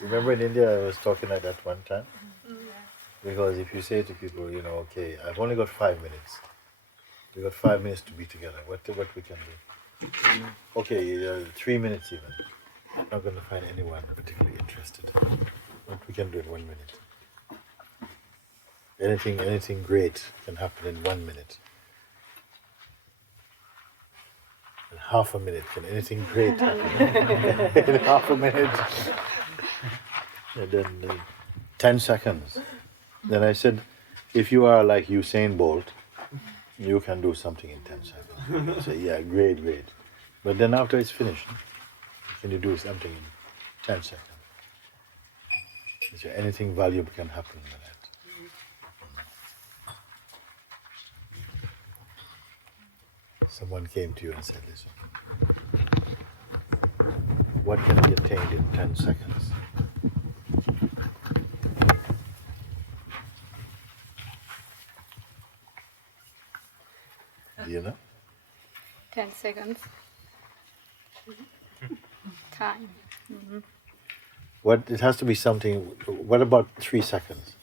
Remember in India, I was talking like that one time? Because if you say to people, okay, I've only got 5 minutes. We got 5 minutes to be together. What we can do? Okay, 3 minutes even. I'm not going to find anyone particularly interested. What we can do in 1 minute. Anything great can happen in 1 minute. In half a minute, can anything great happen? In half a minute. And then 10 seconds. Then I said, if you are like Usain Bolt, you can do something in 10 seconds. I say, yeah, great. But then after it's finished, can you do something in 10 seconds? So anything valuable can happen in that. Someone came to you and said, listen, what can be attained in 10 seconds? Do you know? 10 seconds. Time. It has to be something. What about 3 seconds?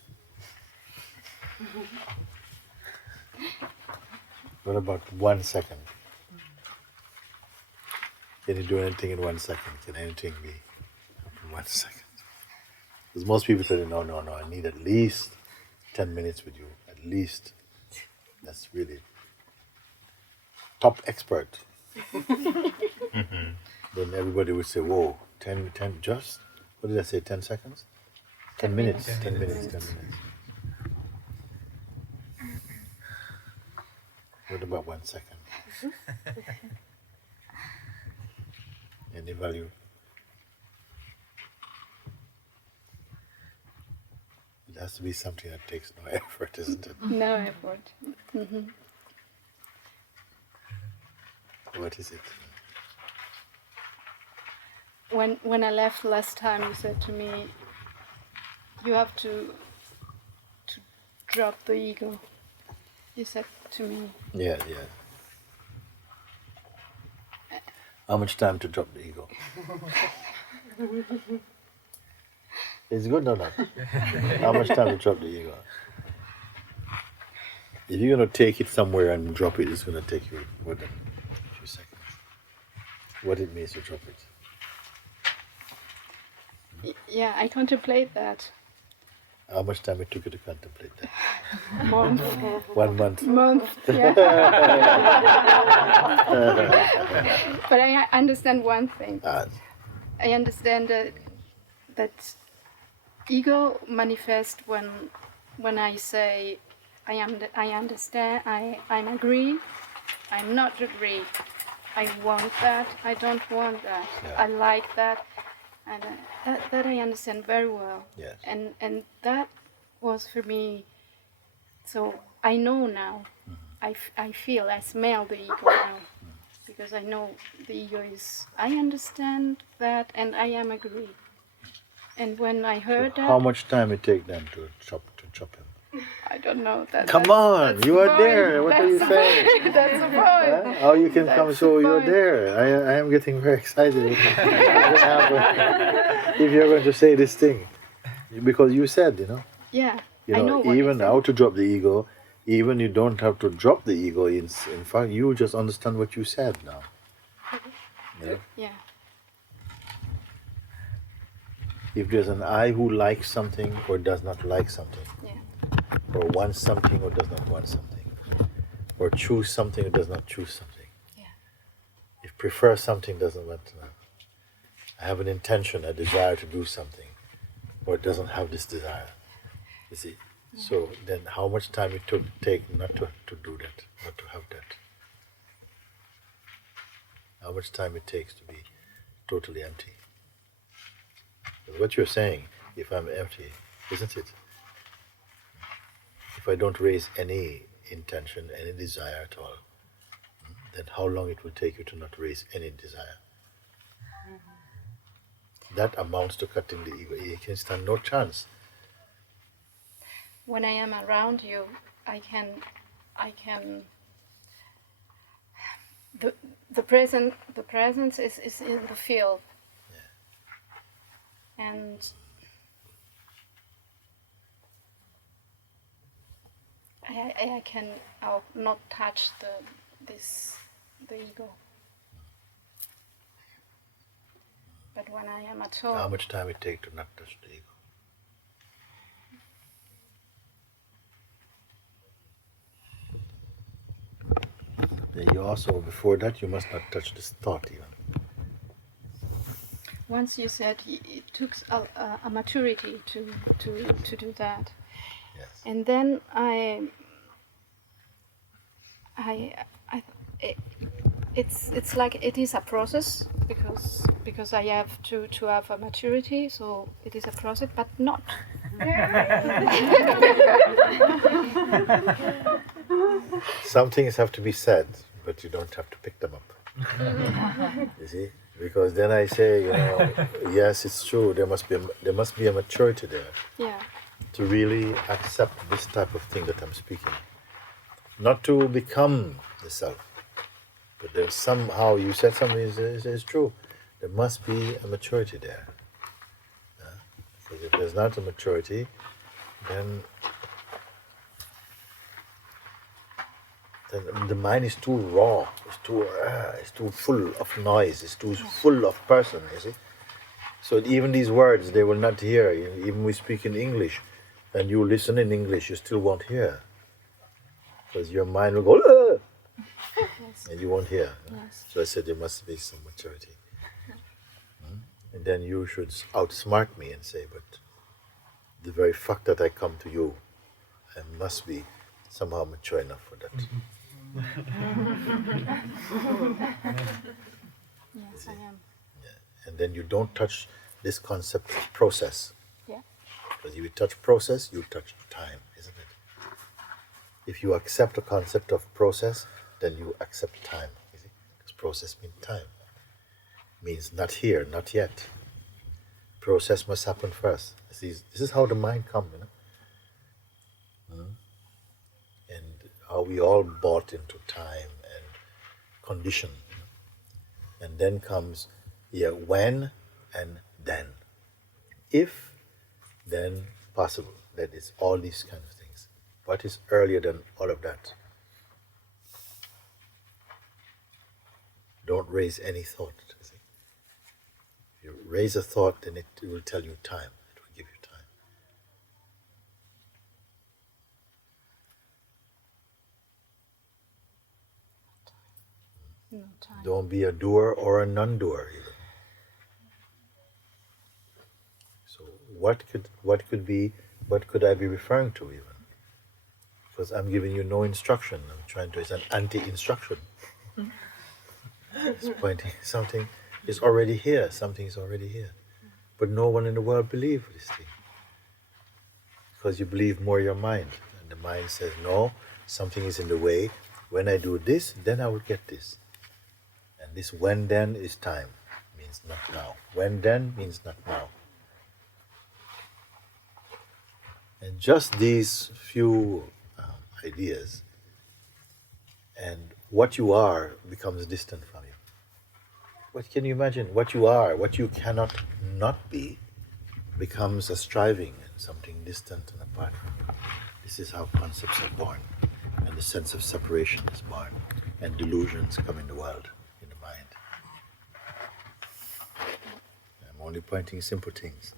What about 1 second? Can you do anything in 1 second? Can anything be in 1 second? Because most people say, no, I need at least 10 minutes with you. At least. That's really top expert. Then everybody would say, whoa, 10, just? What did I say, 10 seconds? 10 minutes. 10 minutes. What about 1 second? Any value? It has to be something that takes no effort, isn't it? No effort. What is it? When I left last time, you said to me, you have to drop the ego. You said to me. Yeah. How much time to drop the ego? It's good or not? How much time to drop the ego? If you're going to take it somewhere and drop it, it's going to take you more than a few seconds. What it means to drop it? Yeah, I contemplate that. How much time it took you to contemplate that? Month. 1 month. Yeah. But I understand one thing. I understand that ego manifests when I say I understand, I'm agree, I'm not agree. I want that, I don't want that. Yeah. I like that. And that I understand very well. Yes. And that was for me, so I know now. I feel, I smell the ego now. Because I know the ego is, I understand that and I am agree. And when I heard that... How much time it take then to chop him? I don't know. Come on, you are there. What are you saying? That's the point. How you can That's come so the you're point. there. I am getting very excited. What's happening? If you're going to say this thing. Because you said, Yeah, I know what even you how to drop the ego, even you don't have to drop the ego. In fact, you just understand what you said now. Yeah. If there's an I who likes something or does not like something, or wants something or does not want something, or choose something or does not choose something, if prefer something doesn't want to, I have an intention, a desire to do something, or it doesn't have this desire. You see? So then how much time it take not to do that, not to have that? How much time it takes to be totally empty? Because what you're saying, if I'm empty, isn't it? If I don't raise any intention, any desire at all, then how long it will take you to not raise any desire? That amounts to cutting the ego. You can stand no chance. When I am around you, I can the presence is in the field. And I can not touch the ego. But when I am at home... How much time it take to not touch the ego? Then you also, before that, you must not touch this thought even. Once you said it took a maturity to do that. Yes. And then it's like it is a process because I have to have a maturity, so it is a process, but not. Some things have to be said, but you don't have to pick them up. You see, because then I say, yes, it's true. There must be a maturity there. Yeah. To really accept this type of thing that I'm speaking. Not to become the self, but there's somehow, you said something is true. There must be a maturity there. Because if there's not a maturity, then the mind is too raw, it's too full of noise, it's too full of person, you see. So even these words, they will not hear. Even we speak in English, and you listen in English, you still won't hear. Because your mind will go, "Ugh!" Yes. And you won't hear. Yes. So I said there must be some maturity. And then you should outsmart me and say, but the very fact that I come to you, I must be somehow mature enough for that. Yes, I am. Yeah. And then you don't touch this concept of process. Yeah. Because if you touch process, you touch time, isn't it? If you accept a concept of process, then you accept time. You see? Because process means time. Means not here, not yet. Process must happen first. This is how the mind comes, And how we all bought into time and condition. And then comes, when and then. If, then possible. That is all these kind of things. What is earlier than all of that? Don't raise any thought. You see? If you raise a thought, then it will tell you time. It will give you time. No time. Don't be a doer or a non-doer even. So what could I be referring to even? Because I'm giving you no instruction. It's an anti-instruction. It's pointing something is already here. Something is already here. But no one in the world believes this thing. Because you believe more your mind. And the mind says, no, something is in the way. When I do this, then I will get this. And this when then is time. Means not now. When then means not now. And just these few ideas, and what you are becomes distant from you. What can you imagine? What you are, what you cannot not be, becomes a striving and something distant and apart from you. This is how concepts are born, and the sense of separation is born, and delusions come in the world, in the mind. I'm only pointing simple things.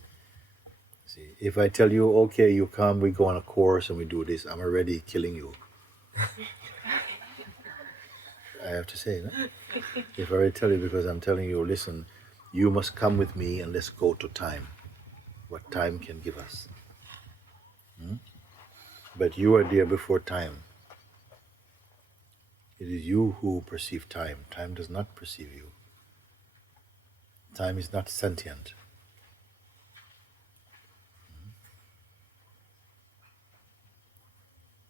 See, if I tell you, okay, you come, we go on a course and we do this, I'm already killing you. I have to say, no? If I already tell you, because I'm telling you, listen, you must come with me and let's go to time. What time can give us. But you are there before time. It is you who perceive time. Time does not perceive you. Time is not sentient.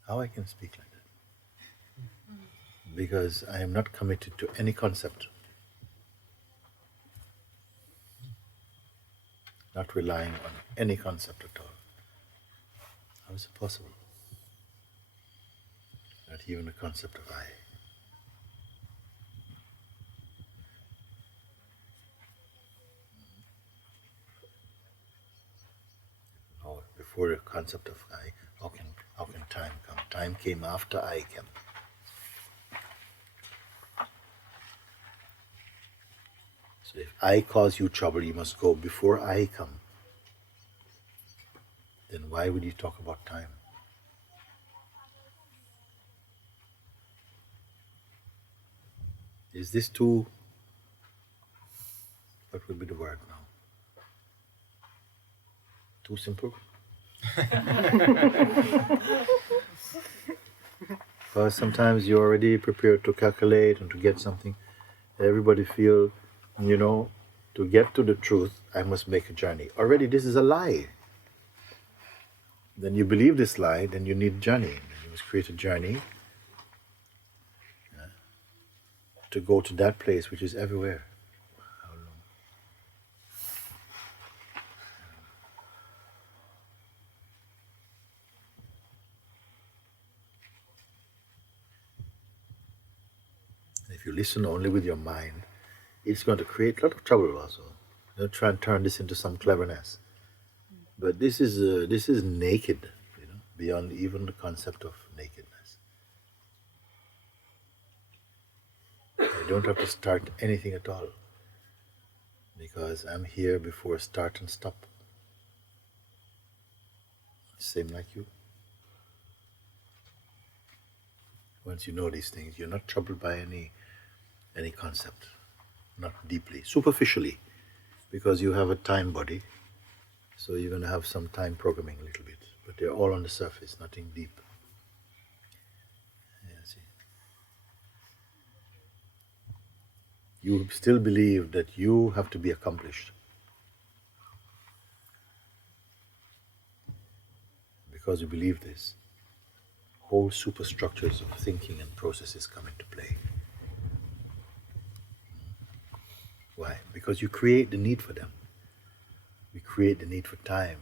How I can speak like that? Because I am not committed to any concept. Not relying on any concept at all. How is it possible? Not even the concept of I. Before the concept of I, how can time come? time came after I came. So if I cause you trouble, you must go before I come. Then why would you talk about time? Is this too, what would be the word now? Too simple? Because sometimes you're already prepared to calculate and to get something. Everybody feel, to get to the truth, I must make a journey. Already this is a lie. Then you believe this lie, then you need journey. Then you must create a journey to go to that place which is everywhere. How long? If you listen only with your mind, it's going to create a lot of trouble also. Try and turn this into some cleverness. But this is naked, beyond even the concept of nakedness. I don't have to start anything at all, because I'm here before start and stop. Same like you. Once you know these things, you're not troubled by any concept, not deeply, superficially, because you have a time body, so you're going to have some time programming a little bit, but they're all on the surface, nothing deep. Yeah, see. You still believe that you have to be accomplished. Because you believe this, whole superstructures of thinking and processes come into play. Why? Because you create the need for them. We create the need for time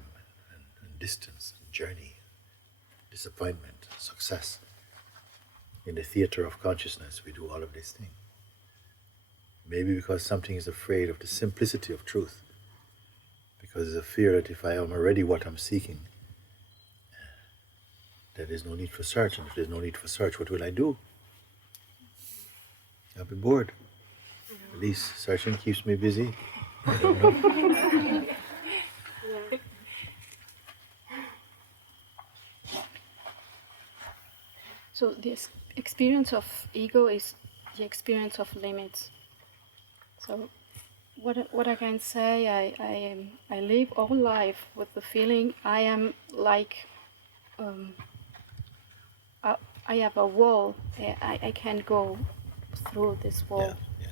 and distance and journey, disappointment, success. In the theater of consciousness, we do all of these things. Maybe because something is afraid of the simplicity of truth. Because there's a fear that if I am already what I'm seeking, there is no need for search. And if there's no need for search, what will I do? I'll be bored. At least searching keeps me busy. I don't know. So this experience of ego is the experience of limits. So what I can say, I live all life with the feeling I am like I have a wall. I can't go through this wall. Yeah,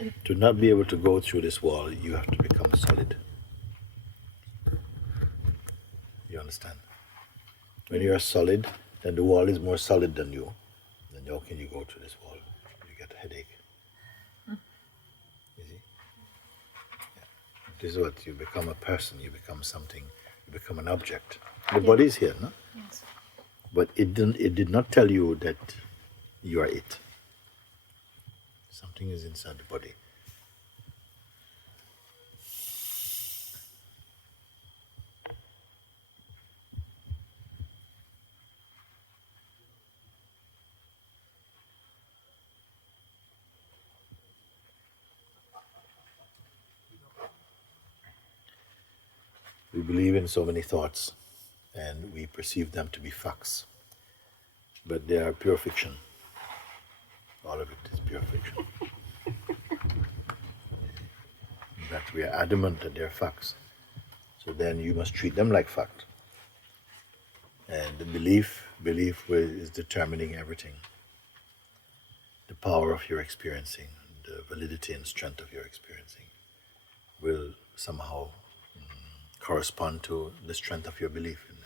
yes. To not be able to go through this wall, you have to become solid. You understand? When you are solid, then the wall is more solid than you. Then how can you go through this wall? You get a headache. You see? Yeah. This is what you become, a person, you become something, you become an object. The body is here, no? Yes. But it did not tell you that you are it. Something is inside the body. We believe in so many thoughts and we perceive them to be facts, but they are pure fiction. All of it is pure fiction. In fact, we are adamant that they are facts. So then you must treat them like fact. And the belief is determining everything. The power of your experiencing, the validity and strength of your experiencing will somehow correspond to the strength of your belief in it.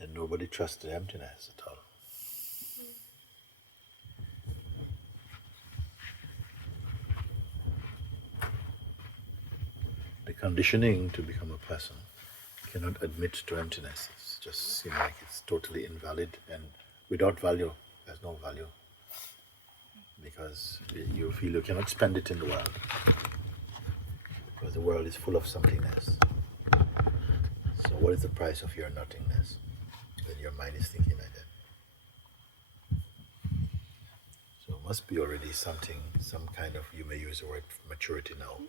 And nobody trusts the emptiness at all. The conditioning to become a person cannot admit to emptiness. It's just seems like it's totally invalid, and without value, there's no value. Because you feel you cannot spend it in the world. Because the world is full of somethingness. So what is the price of your nothingness? When your mind is thinking like that. So it must be already something, some kind of, you may use the word maturity now.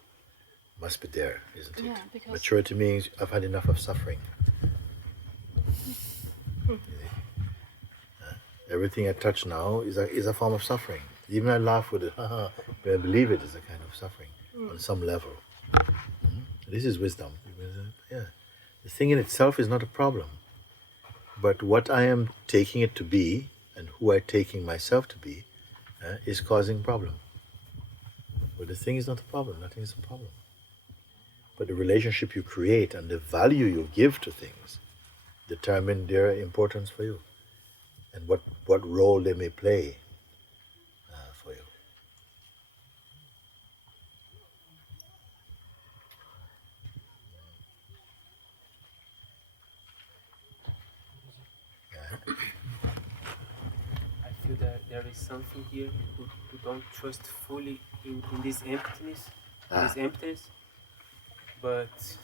Must be there, isn't it? Yeah, because maturity means I've had enough of suffering. Everything I touch now is a form of suffering. Even I laugh with it, but I believe it is a kind of suffering on some level. This is wisdom. Yeah. The thing in itself is not a problem. But what I am taking it to be, and who I'm taking myself to be, is causing problem. But the thing is not a problem, nothing is a problem. But the relationship you create and the value you give to things determine their importance for you, and what role they may play for you. I feel that there is something here who don't trust fully in this emptiness, but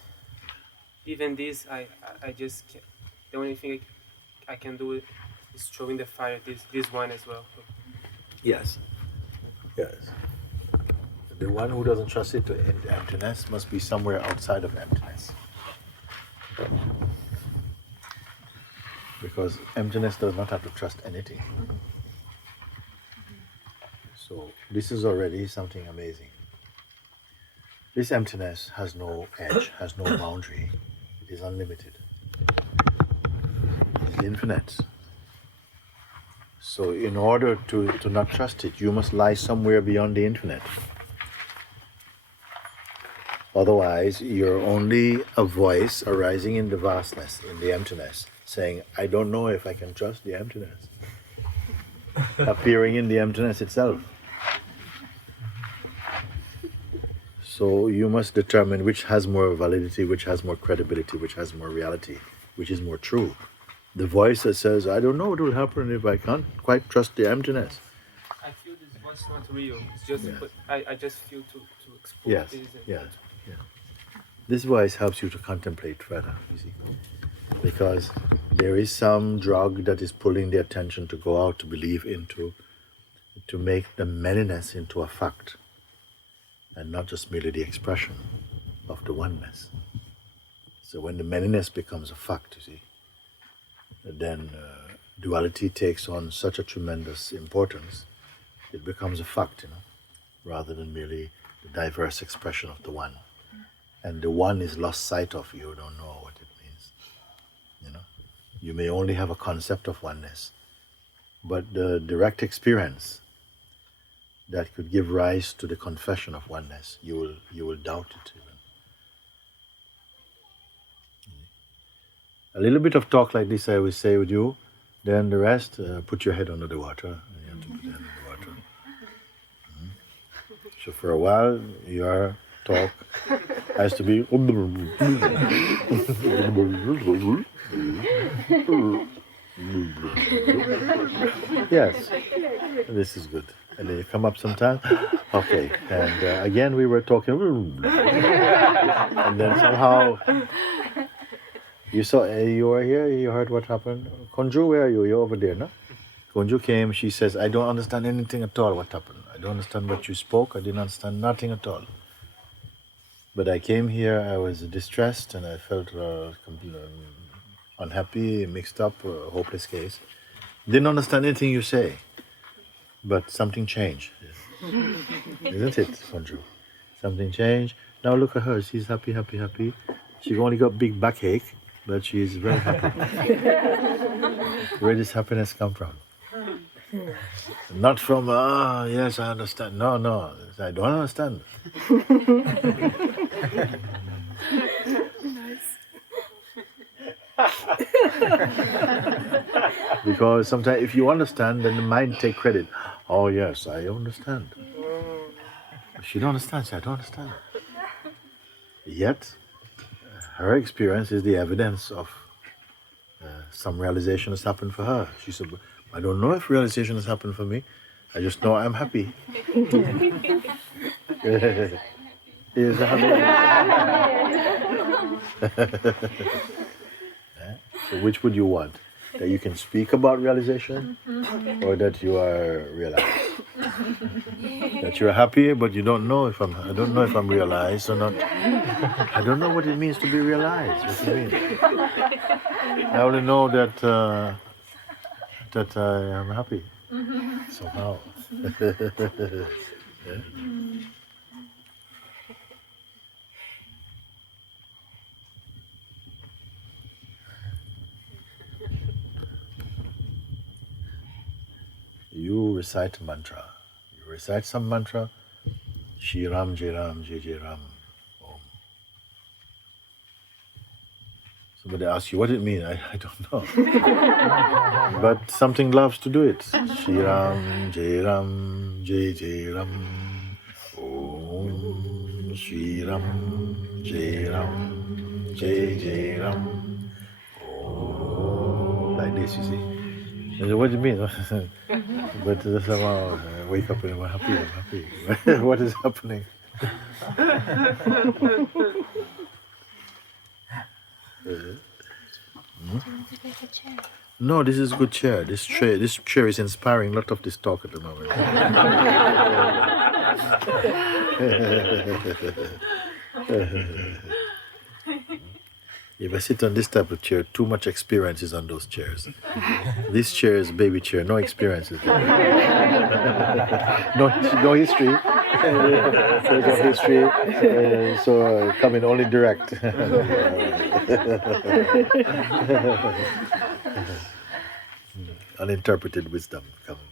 even this, I just can't. The only thing I can do is throw in the fire this one as well. Yes. Yes. The one who doesn't trust it in emptiness must be somewhere outside of emptiness. Because emptiness does not have to trust anything. So this is already something amazing. This emptiness has no edge, has no boundary. It is unlimited. It is infinite. So in order to not trust it, you must lie somewhere beyond the infinite. Otherwise, you're only a voice arising in the vastness, in the emptiness, saying, I don't know if I can trust the emptiness. Appearing in the emptiness itself. So you must determine which has more validity, which has more credibility, which has more reality, which is more true. The voice that says, I don't know what will happen if I can't quite trust the emptiness. I feel this voice not real. It's just, but I just feel to explore Yes, this. yeah. This voice helps you to contemplate further, you see. Because there is some drug that is pulling the attention to go out, to believe into, to make the manyness into a fact, and not just merely the expression of the oneness. So when the manyness becomes a fact, you see, then duality takes on such a tremendous importance, it becomes a fact, rather than merely the diverse expression of the one. And the one is lost sight of, you don't know what it means. You may only have a concept of oneness, but the direct experience that could give rise to the confession of oneness, you will doubt it even. A little bit of talk like this I will say with you, then the rest, put your head under the water. You have to put your head under the water. So for a while, your talk has to be... Yes, this is good. And then you come up sometime. Okay, and again we were talking, and then somehow you saw you were here. You heard what happened. Konju, where are you? You're over there, no? Konju came. She says, "I don't understand anything at all. What happened? I don't understand what you spoke. I didn't understand nothing at all. But I came here. I was distressed and I felt unhappy, mixed up, hopeless case. Didn't understand anything you say." But something changed, isn't it, Konju? Something changed. Now look at her. She's happy, happy, happy. She only got big backache, but she's very happy. Where does happiness come from? Not from, yes, I understand. No, I don't understand. Because sometimes if you understand, then the mind take credit. Oh yes, I understand. She don't understand. I don't understand. Yet, her experience is the evidence of some realization has happened for her. She said, I don't know if realization has happened for me. I just know I'm happy. Is happy. So which would you want? That you can speak about realization, or that you are realized? That you're happy, but you don't know if I don't know if I'm realized or not. I don't know what it means to be realized. What do you mean? I only know that I am happy somehow. Yeah. You recite a mantra. You recite some mantra. Shri Ram, Jai Ram, Jai Jai Ram. Om. Somebody asks you what it means. I don't know. But something loves to do it. Shri Ram, Jai Ram, Jai Jai Ram. Om. Shri Ram, Jai Ram, Jai Jai Ram. Om. Like this, you see. I said, what do you mean? But somehow I wake up and I'm happy, I'm happy. What is happening? No, this is a good chair. This chair is inspiring. A lot of this talk at the moment. If I sit on this type of chair, too much experience is on those chairs. This chair is a baby chair, no experiences. No history. There's no history, so coming only direct. Uninterpreted wisdom coming.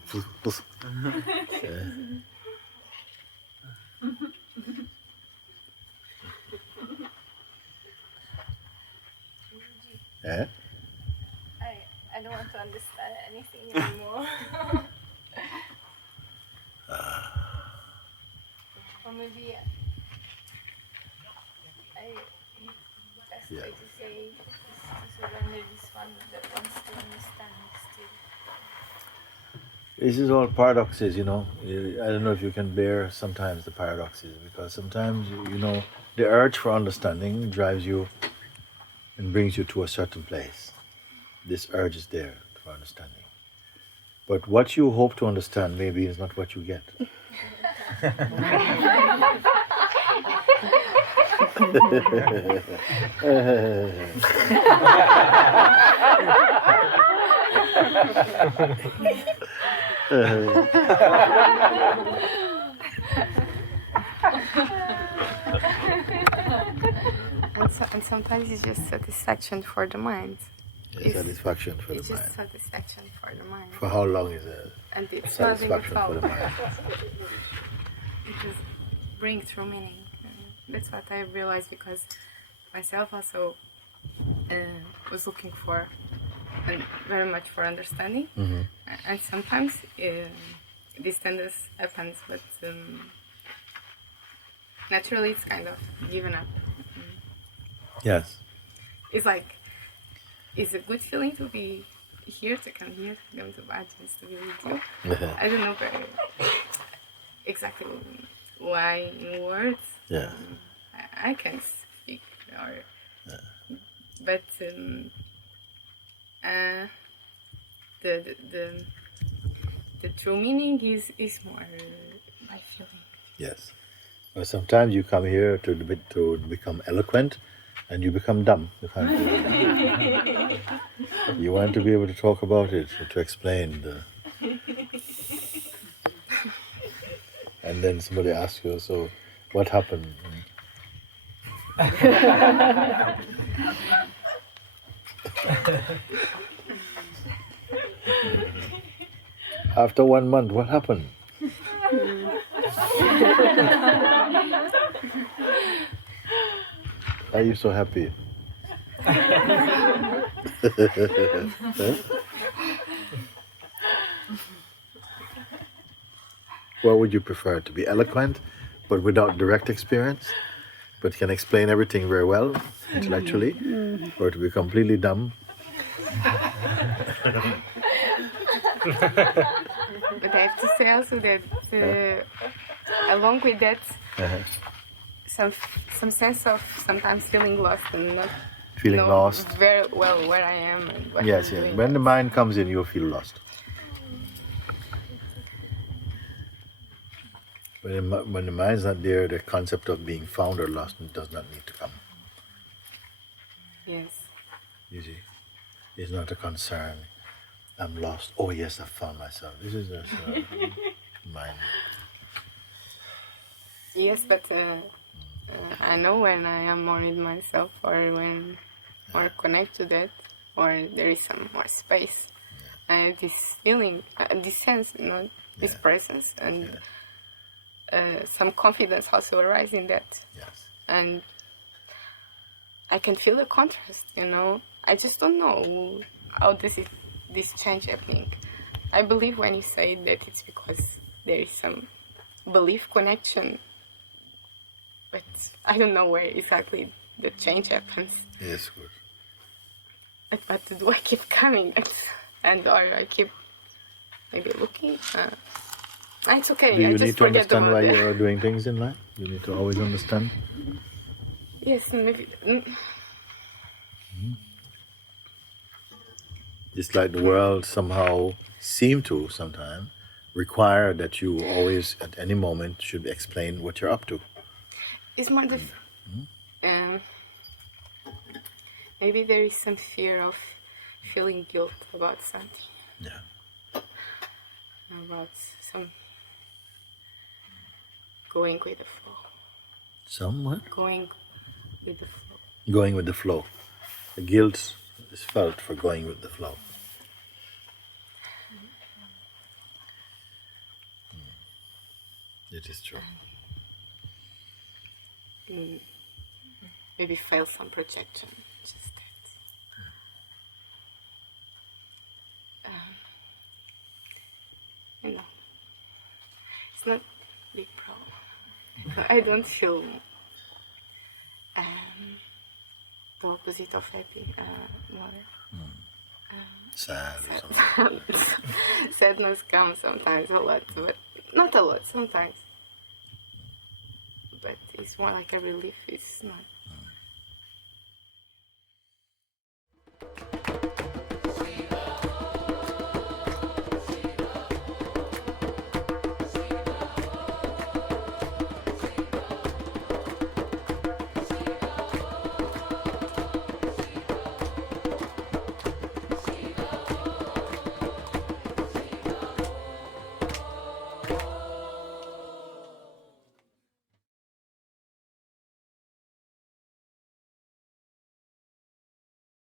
Eh? I don't want to understand anything anymore. Or maybe best way to say is to surrender this one that wants to understand still. This is all paradoxes, you know. I don't know if you can bear sometimes the paradoxes, because sometimes, you know, the urge for understanding drives you and brings you to a certain place. This urge is there for understanding. But what you hope to understand maybe is not what you get. And sometimes it's just satisfaction for the mind. Satisfaction for the It's mind. just satisfaction for the mind. For how long is it? And it's Satisfaction nothing for at the all. mind. It just brings through meaning. That's what I realized, because myself also was looking for very much for understanding. Mm-hmm. And sometimes this tendency happens, but naturally it's kind of given up. Yes. It's like, it's a good feeling to be here, to come here, to come to Moojis, to be with you. I don't know very exactly why in words. Yeah. I can't speak, but the true meaning is more my feeling. Yes. Well, sometimes you come here to become eloquent, and you become dumb. You want to be able to talk about it, to explain and then somebody asks you, so what happened? After 1 month, what happened? Are you so happy? What would you prefer? To be eloquent, but without direct experience? but can explain everything very well intellectually, or to be completely dumb. But I have to say also that along with that, some sense of sometimes feeling lost and not Feeling know lost. very well where I am and what Yes, I'm yes. doing. When the mind comes in, you'll feel lost. When the mind is not there, the concept of being found or lost does not need to come. Yes. You see, it's not a concern. I'm lost. Oh yes, I found myself. This is just mind. Yes, but I know when I am more in myself or when more connect to that or there is some more space. This feeling, this sense, you know, this presence and some confidence also arise in that. Yes. And I can feel the contrast, you know. I just don't know how this change happening. I believe when you say that it's because there is some belief connection, but I don't know where exactly the change happens. Yes, good. But do I keep coming and or I keep maybe looking? It's okay. Do you I need just to forget understand about why that. you are doing things in life? You need to always understand. Yes, maybe. It's like the world somehow seem to sometimes require that you always, at any moment, should explain what you're up to. It's more the. Maybe there is some fear of feeling guilt about something. Yeah. About some going with the flow. Somewhat. Going with the flow. Going with the flow. The guilt is felt for going with the flow. It is true. Maybe fail some projection. Just that. You know, it's not a big problem. I don't feel the opposite of happy. Sad or something. Sadness comes sometimes a lot, but not a lot. Sometimes, but it's more like a relief. It's not.